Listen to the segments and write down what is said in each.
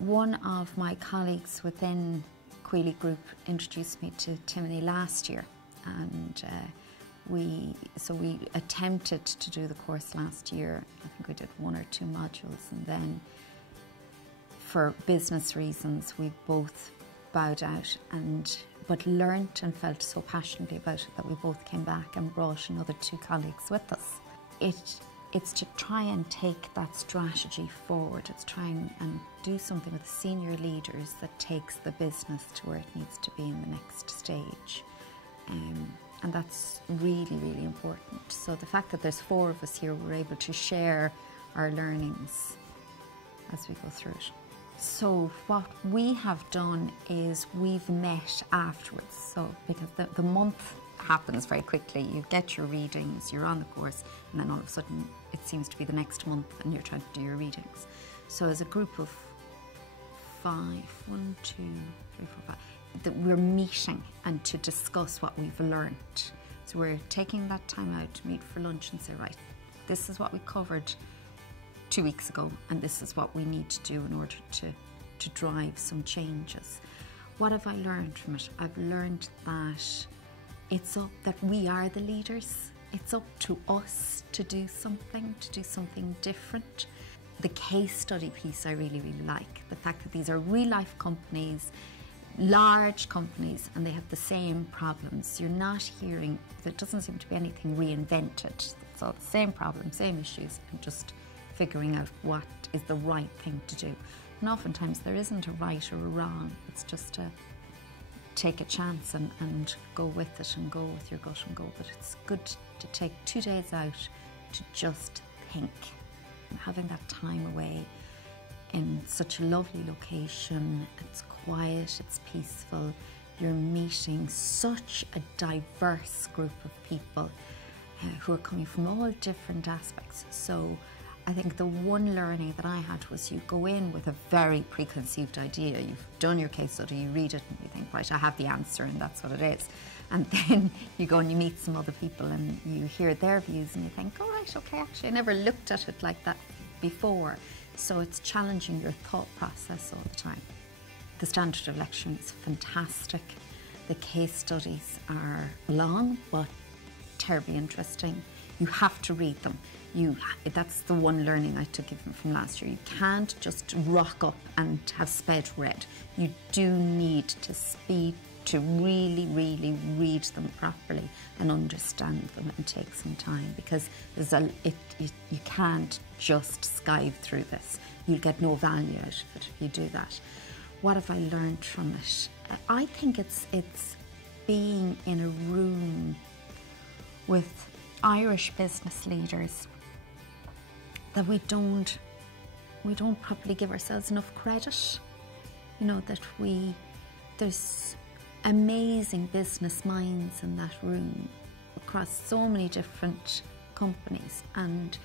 One of my colleagues within Queally Group introduced me to Timoney last year, and we attempted to do the course last year. I think we did 1 or 2 modules, and then for business reasons we both bowed out, but learnt and felt so passionately about it that we both came back and brought another 2 colleagues with us. It's to try and take that strategy forward. It's trying and do something with the senior leaders that takes the business to where it needs to be in the next stage. And that's really, really important. So the fact that there's 4 of us here, we're able to share our learnings as we go through it. So what we have done is we've met afterwards. So because the month happens very quickly, you get your readings, you're on the course, and then all of a sudden it seems to be the next month and you're trying to do your readings. So as a group of 5, 1, 2, 3, 4, 5, that we're meeting and to discuss what we've learnt. So we're taking that time out to meet for lunch and say, right, this is what we covered 2 weeks ago, and this is what we need to do in order to drive some changes. What have I learned from it? I've learned that that we are the leaders. It's up to us to do something different. The case study piece I really, really like. The fact that these are real-life companies, large companies, and they have the same problems. You're not hearing, there doesn't seem to be anything reinvented. It's all the same problems, same issues, and just figuring out what is the right thing to do. And oftentimes there isn't a right or a wrong. It's just to take a chance and go with it and go with your gut and go. But it's good to take 2 days out to just think. And having that time away in such a lovely location, it's quiet, it's peaceful, you're meeting such a diverse group of people who are coming from all different aspects. So I think the one learning that I had was you go in with a very preconceived idea. You've done your case study, you read it and you think, right, I have the answer and that's what it is. And then you go and you meet some other people and you hear their views and you think, oh right, okay, actually I never looked at it like that before. So it's challenging your thought process all the time. The standard of lecturing is fantastic. The case studies are long but terribly interesting. You have to read them. That's the one learning I took even from last year. You can't just rock up and have sped read. You do need to really, really read them properly and understand them and take some time, because you can't just skive through this. You'll get no value out of it if you do that. What have I learned from it? I think it's being in a room with Irish business leaders that we don't probably give ourselves enough credit. You know, that there's amazing business minds in that room across so many different companies, and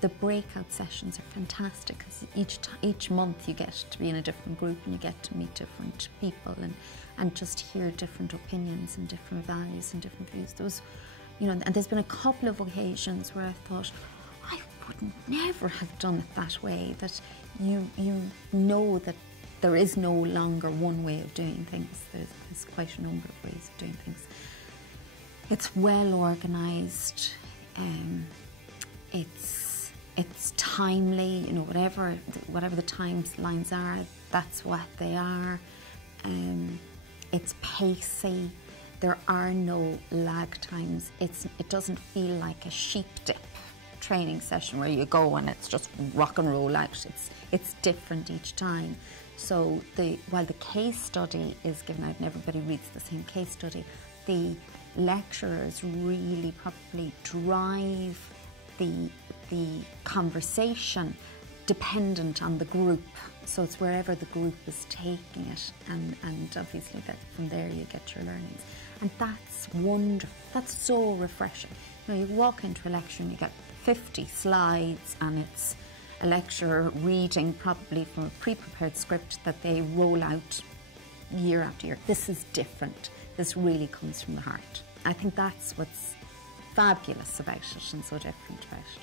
the breakout sessions are fantastic because each month you get to be in a different group and you get to meet different people and just hear different opinions and different values and different views. Those, you know, and there's been a couple of occasions where I thought, I would never have done it that way, that you know that there is no longer one way of doing things. There's quite a number of ways of doing things. It's well organised, it's timely, you know, whatever the timelines are, that's what they are. It's pacey. There are no lag times. It doesn't feel like a sheep dip training session where you go and it's just rock and roll out. It's different each time. So while the case study is given out and everybody reads the same case study, the lecturers really probably drive the conversation dependent on the group. So it's wherever the group is taking it, and obviously that from there you get your learnings. And that's wonderful, that's so refreshing. You know, you walk into a lecture and you get 50 slides and it's a lecturer reading probably from a pre-prepared script that they roll out year after year. This is different. This really comes from the heart. I think that's what's fabulous about it and so different about it.